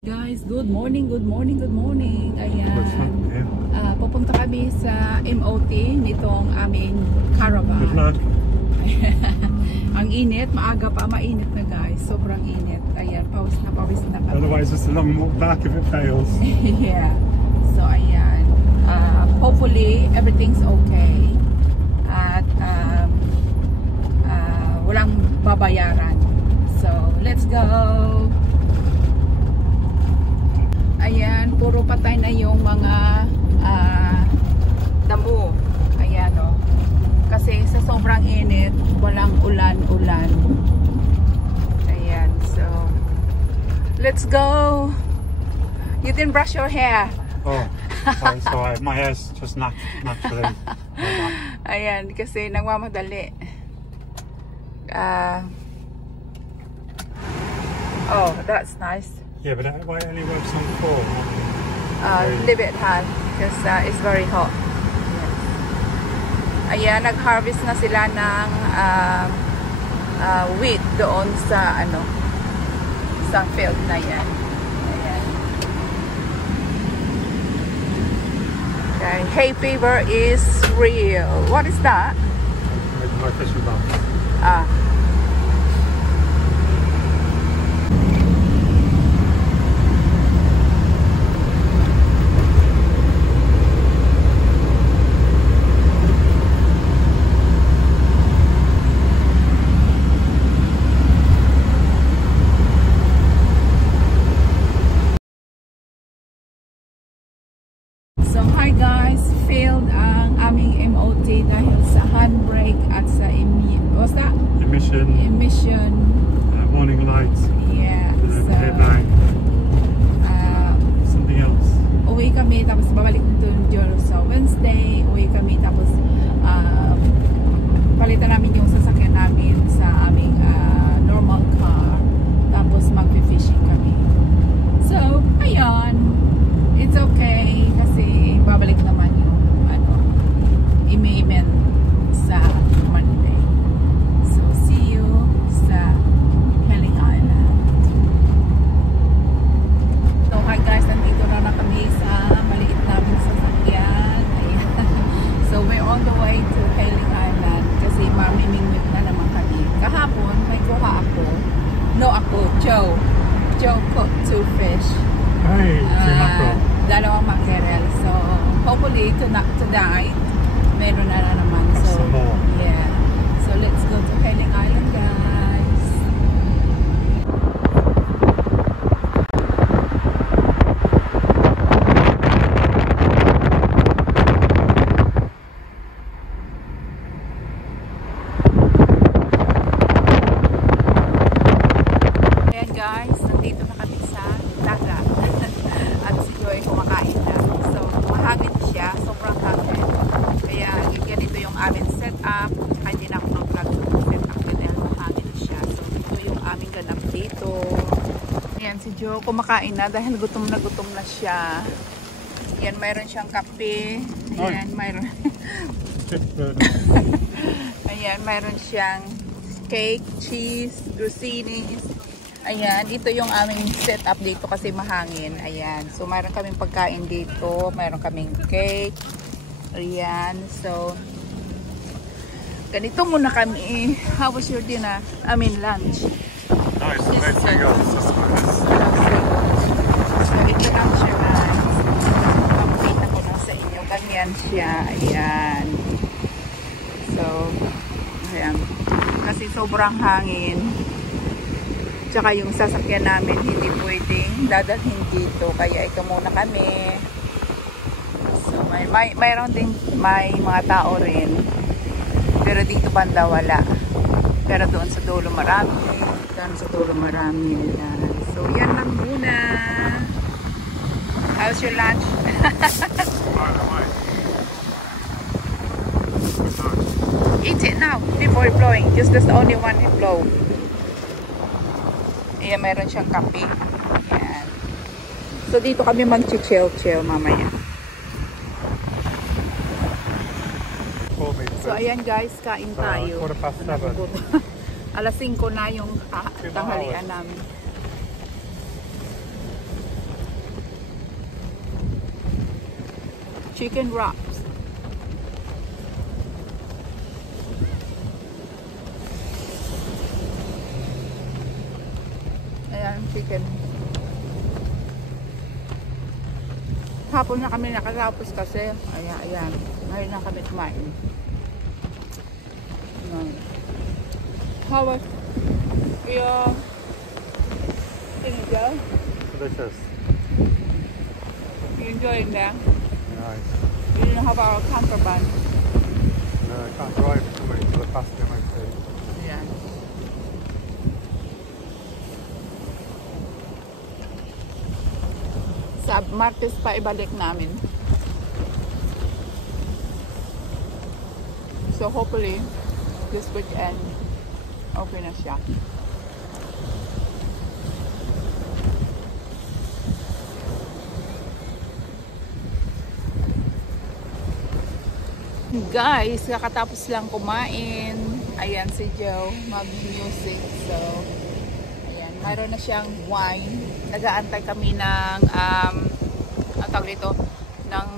Guys, good morning, good morning, good morning. Ayan. Pupunta kami sa MOT nitong aming caravan. Good luck. Ang init, maaga pa, mainit na guys. Sobrang init. Ayan, pawis na kami. Otherwise, it's a long walk back if it fails. Yeah. So, ayan. Hopefully, everything's okay. At walang babayaran. So, let's go! Ayan, puro patay na yung mga damo. Ayan o. Kasi sa sobrang init, walang ulan-ulan. Ayan, so let's go! You didn't brush your hair. Oh, sorry. My hair's just naturally. Ayan, kasi nagmamadali. Oh, that's nice. Yeah, but why only works on 4? Leave it hot because it's very hot. Yes. Ayan, nag-harvest na sila ng wheat doon sa sa field na yan. Ayan. Okay, hay fever is real. What is that? My fishing boat. Ah. So hi guys, failed ang aming MOT dahil sa handbrake at sa emission Warning lights. yeah, so Headlight. Something else. uwi kami tapos babalik doon sa Wednesday, uwi kami tapos palitan namin yung sasakyan namin sa aming normal car tapos mag-fishing kami. So ayan, it's okay kasi babalik naman yung i-payment sa Monday. So see you sa Helling Island. So hi guys, nandito na kami sa maliit namin sasakyan. So we're on the way to Helling Island kasi mamimingwit na naman kami. Kahapon may kuha ako. Joe cooked 2 fish. Hey, mackerel. Dalawang mackerel. So, hopefully tonight, meron na naman. So, Some more. yeah. So, let's go to Helling Island, guys. Ayan guys, nandito na kami sa dagat. At si Joy kumakain na. So, mahangin siya. Sobrang hangin. Kaya ganito yung aming setup. Kaya hindi na ako nag-vlog sa setup. Kaya mahangin siya. So, ito yung aming ganap dito. Ayan, si Joy kumakain na dahil gutom na siya. Ayan, mayroon siyang kape. Ayan, mayroon. Ayan, mayroon siyang cake, cheese, grosinis. Ayan, dito yung aming setup dito kasi mahangin. Ayan, so mayroon kaming pagkain dito, mayroon kaming cake. Ayan, so ganito muna kami. How was your dinner? I mean lunch. Nice. Let's go. Ganito lang siya guys. Pakita ko lang sa inyo. Ganyan siya. Ayan. So, ayan. Kasi sobrang hangin. Tsaka yung sasakyan namin hindi pwedeng dadalhin dito. Kaya ito muna kami. So mayroon din may mga tao rin. Pero dito banda wala. Pero doon sa dulo marami. Doon sa dulo marami. So yan lang muna. How's your lunch? Eat it now before blowing. Just the only one you blow. Ayan, meron siyang kape. Ayan. So, dito kami mag-chill mamaya. So, ayan guys, kain tayo. 7:15. Alas 5 na yung tanghalian namin. chicken wraps. Ayan, chicken. Hapon na kami nakatapos kasi. Ayan. Ngayon na kami kumain. How was your Senegal? Delicious. You enjoying that? Nice. You didn't have our contraband. No, I can't drive coming to the pasture MOT. Ayan. Sa Martes pa ibalik namin. So hopefully this weekend okay na siya. Guys, kakatapos lang kumain. Ayan si Joe mag-music. So ayan, mayroon na siyang wine. Nag-aantay kami ng ang tawag dito ng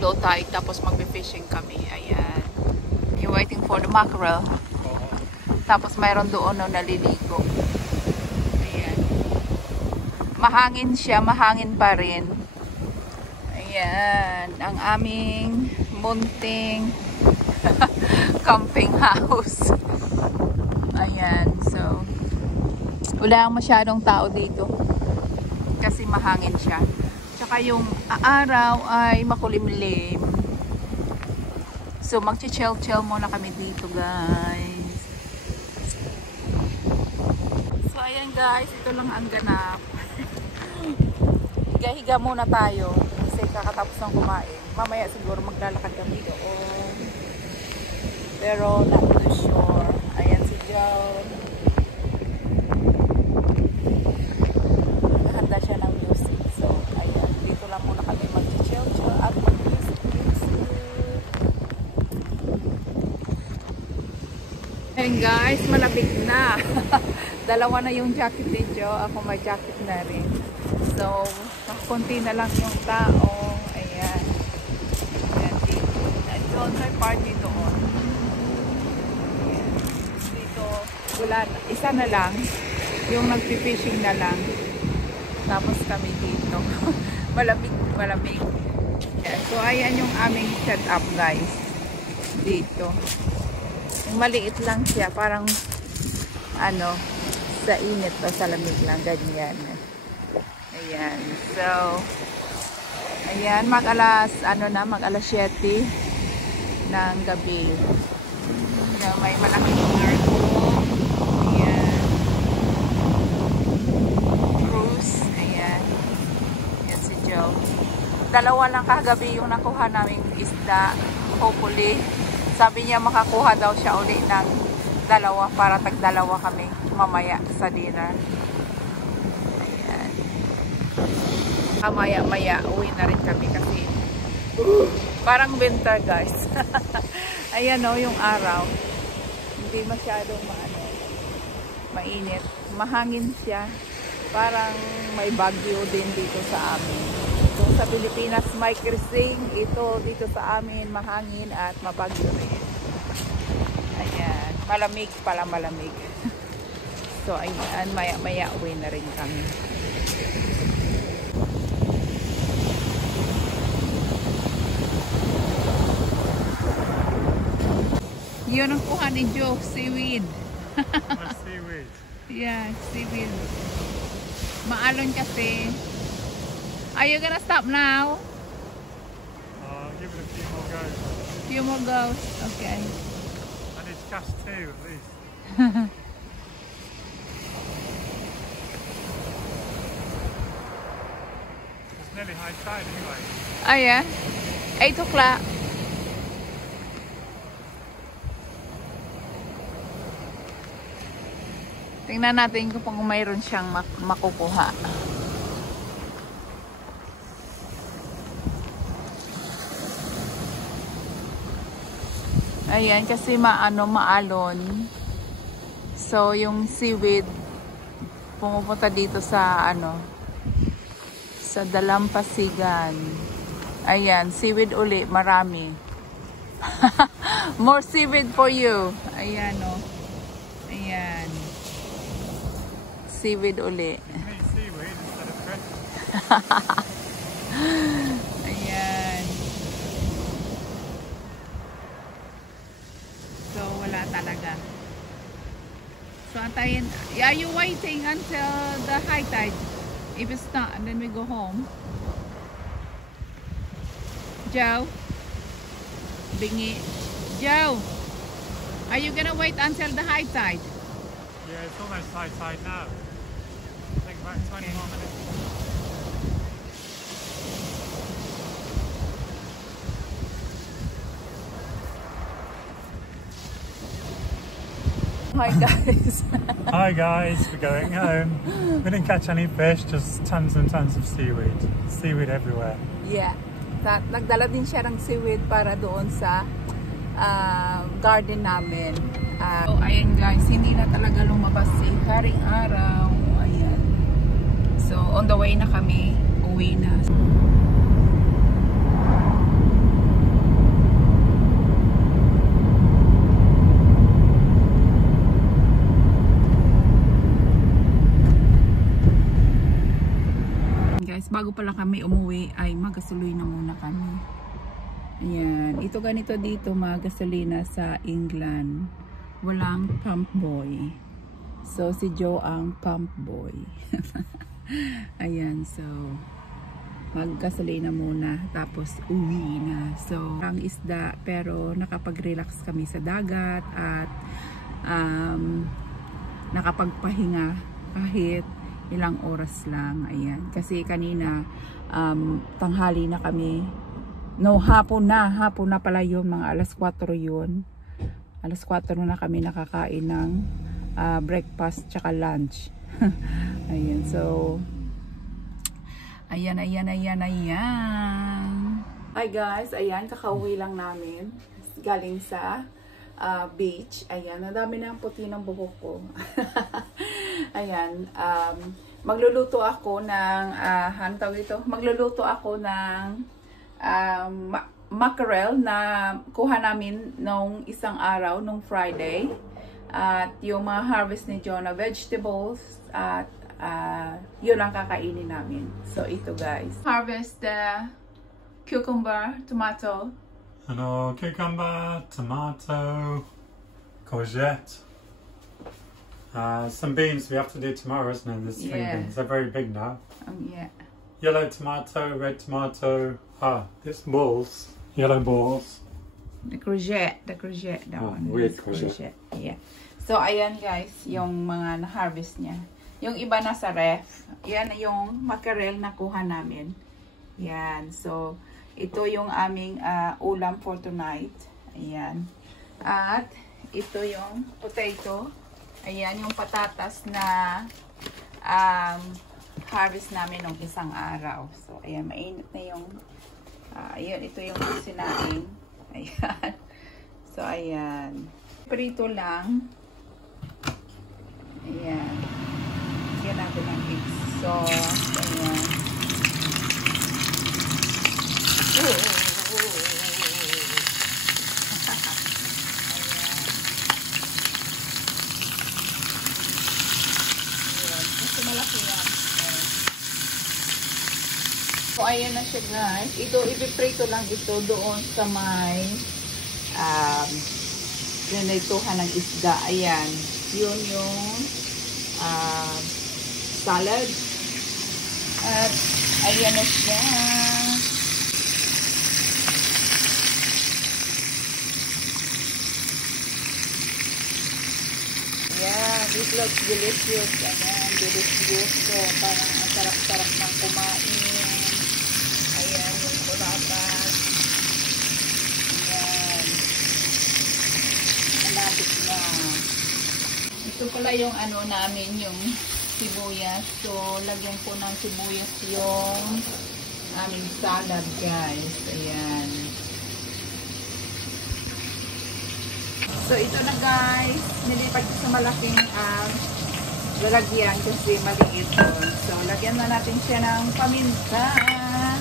low tide, tapos magbe-fishing kami. Ayan. You're waiting for the mackerel. Tapos mayroon doon no naliligo. Ayan. Mahangin siya, mahangin pa rin. Ayan, ang aming munting camping house. Ayan, so wala masyadong tao dito kasi mahangin siya. Tsaka yung araw ay makulimlim. So magchi-chill-chill muna kami dito, guys. So ayan guys, ito lang ang ganap. Higa-higa muna tayo kasi kakatapos ng kumain. Mamaya siguro maglalakad kami doon. Pero not too sure. Ayan si John. Handa siya ng music. So ayan, dito lang muna kami mag-chill-chill at mag-music. Ayan guys, malapit na. Dalawa na yung jacket ni Joe. Ako may jacket na rin. So, konti na lang yung tao. Ayan. Ayan. Doon may party doon. Ayan. Dito, wala, isa na lang. Yung nagpipishing na lang. Tapos kami dito. Malamig, malamig. Ayan. So, ayan yung aming setup, guys. Dito. Yung maliit lang siya. Parang, ano, sa init o sa lamig lang. Ganyan. Ayan. So, ayan, mag-alas 7 ng gabi. So, may malaking aircon. Ayan. Cruise. Ayan. Ayan si Joe. Dalawa lang kagabi yung nakuha naming isda. Hopefully, sabi niya makakuha daw siya uli ng dalawa para tag-dalawa kami mamaya sa dinner. Maya-maya uwi na rin kami kasi parang winter, guys. Ayan o, yung araw hindi masyadong mainit, mahangin siya, parang may bagyo din dito sa amin. Kung sa Pilipinas may krising, ito dito sa amin mahangin at mabagyo rin. Ayan, malamig pala, malamig. So ayan, maya-maya uwi na rin kami. Yun ang kuha ni Joe, seaweed. Seaweed. Yeah, seaweed. Maalon kasi. Are you gonna stop now? Give it a few more goes. Few more goes. Okay. And it's cast too, at least. It's nearly high tide anyway. Oh yeah? 8 o'clock. Tingnan natin kung mayroon siyang makukuha. Ayan, kasi maalon. So, yung seaweed pumupunta dito sa sa Dalampasigan. Ayan, seaweed uli, marami. More seaweed for you. Ayan, oh. Ayan. Seaweed uli. Seaweed instead of fish. Ayan. So, wala talaga. So, antayin. Are you waiting until the high tide? If it's not, and then we go home. Joe? Bingi. Joe, are you gonna wait until the high tide? Yeah, it's almost high tide now. I think about 20 more minutes. Hi guys. Hi guys, we're going home. We didn't catch any fish, just tons and tons of seaweed. Seaweed everywhere. Yeah. Nagdala din siya ng seaweed para doon sa garden namin. So, ayan guys, hindi na talaga lumabas si Haring Araw. Ayan. So, on the way na kami. Uwi na. Bago pala kami umuwi ay magasuloy na muna kami. Ayan. Ito ganito dito magasolina sa England. Walang pump boy. So si Joe ang pump boy. Ayan. So maggasolina muna tapos uwi na. So ang isda pero nakapag-relax kami sa dagat at nakapagpahinga kahit ilang oras lang. Ayan. Kasi kanina tanghali na kami. No, hapon na pala yun. Mga alas 4 yun. Alas 4 na kami nakakain ng breakfast tsaka lunch. Ayan. So ayan. Hi guys. Ayan. Kakauwi lang namin. Galing sa beach. Ayan, nadami na ang puti ng buhok ko. Ayan, magluluto ako ng magluluto ako ng mackerel na kuha namin nung isang araw, nung Friday. At yung mga harvest ni Jonah, vegetables at yun ang kakainin namin. So ito guys. Harvest the cucumber, tomato, And cucumber, tomato, courgette. Some beans we have to do tomorrow, isn't it? There's 3 beans. They're very big now. Yeah. Yellow tomato, red tomato. This balls. Yellow balls. The courgette. That one. Weird courgette. Yeah. So, ayan guys, yung mga na-harvest niya. Yung iba na sa ref. Yan yung mackerel na kuha namin. Yan. So, ito yung aming ulam for tonight. Ayan. At ito yung potato. Ayan yung patatas na harvest namin nung isang araw. So, ayan. Mainit na yung ayan. Ito yung sinaing. Ayan. So, ayan. Prito lang. Ayan. Lagyan natin ng egg sauce. Ayan. So, ayan na siya guys. Ito, ipiprito lang ito doon sa may pinituhan ng isda. Ayan. Yun yung salad. At ayan na siya. Ayan. It looks delicious. Ayan. Delicious. So, parang ang sarap-sarap ng kumain. Ayan, yung puratas. Ayan. Malapit na. Ito pala yung ano namin, yung sibuyas. So, lagyan po ng sibuyas yung aming salad, guys. Ayan. So, ito na, guys. Nilipat ko sa malaking lalagyan kasi maliit yun. So, lagyan na natin siya ng paminta. Ayan.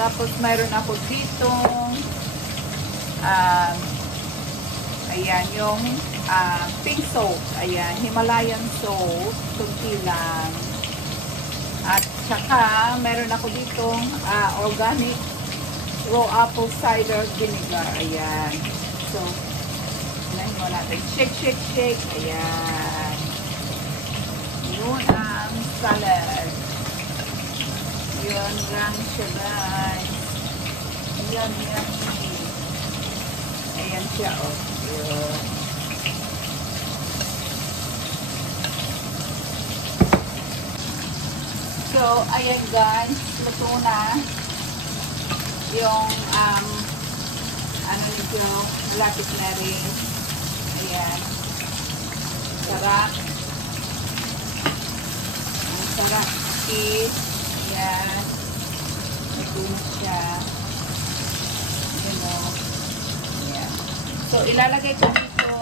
Tapos mayroon ako dito. Ayan, yung pink salt. Ayan, Himalayan salt. Kunti lang. At saka, meron ako dito organic raw apple cider vinegar. Ayan. So, unahin mo natin. Shake, shake, shake. Ayan. Yun ang salad. Yun lang siya, guys. Ayan, yan. Ayan siya, oh. Yun. So, ayan guys, luto na yung ano nito, lapis na rin. Ayan. Sarap. Ang sarap. Ayan. Luto na siya. Ayan o. Ayan. So, ilalagay ko dito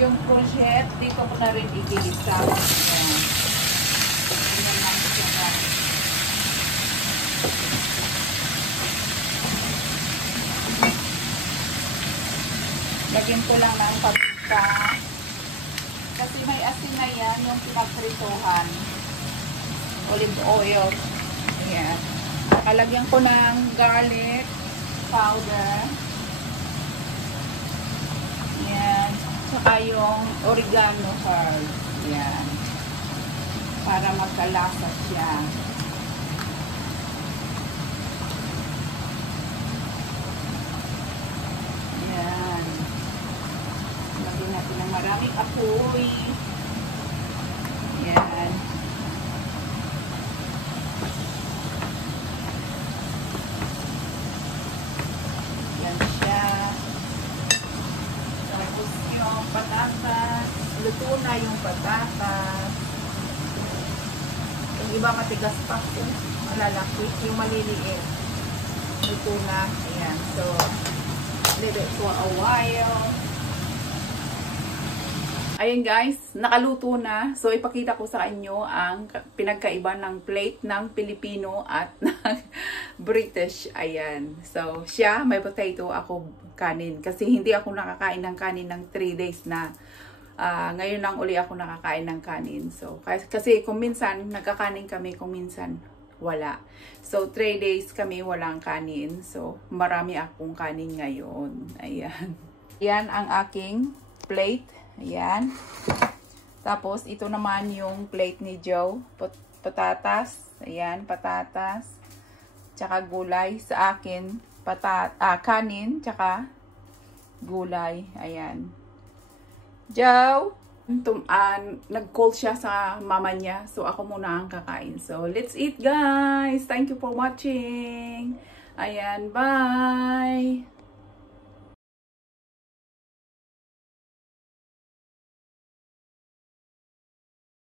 yung courgette, dito ko na rin igigisa. Ayan. Ayan lang siya guys. Lagyan ko lang ng paprika. Kasi may asin na yan, yung pinagpritohan. Olive oil. Ayan. Nakalagyan ko ng garlic powder. Ayan. Saka yung oregano herb. Ayan. Para magkalasa siya. Ayan. Lagyan natin ng maraming apoy. Ayan. Ayan siya. Tapos yung patatas. Luto na yung patatas. Yung iba matigas pa. Yung malalaki. Yung maliliit. Luto na. Ayan. So, leave it for a while. Ayan guys, nakaluto na. So, ipakita ko sa inyo ang pinagkaiba ng plate ng Pilipino at ng British. Ayan. So, siya, may potato, ako kanin. Kasi hindi ako nakakain ng kanin ng 3 days na. Ngayon lang uli ako nakakain ng kanin. So, kasi kung minsan, nagkakanin kami, kung minsan, wala. So, 3 days kami walang kanin. So, marami akong kanin ngayon. Ayan. Yan ang aking plate. Ayan. Tapos, ito naman yung plate ni Joe. Patatas. Ayan, patatas. Tsaka gulay. Sa akin, kanin. Tsaka gulay. Ayan. Joe, nag-call siya sa mama niya. So, ako muna ang kakain. So, let's eat guys. Thank you for watching. Ayan, bye.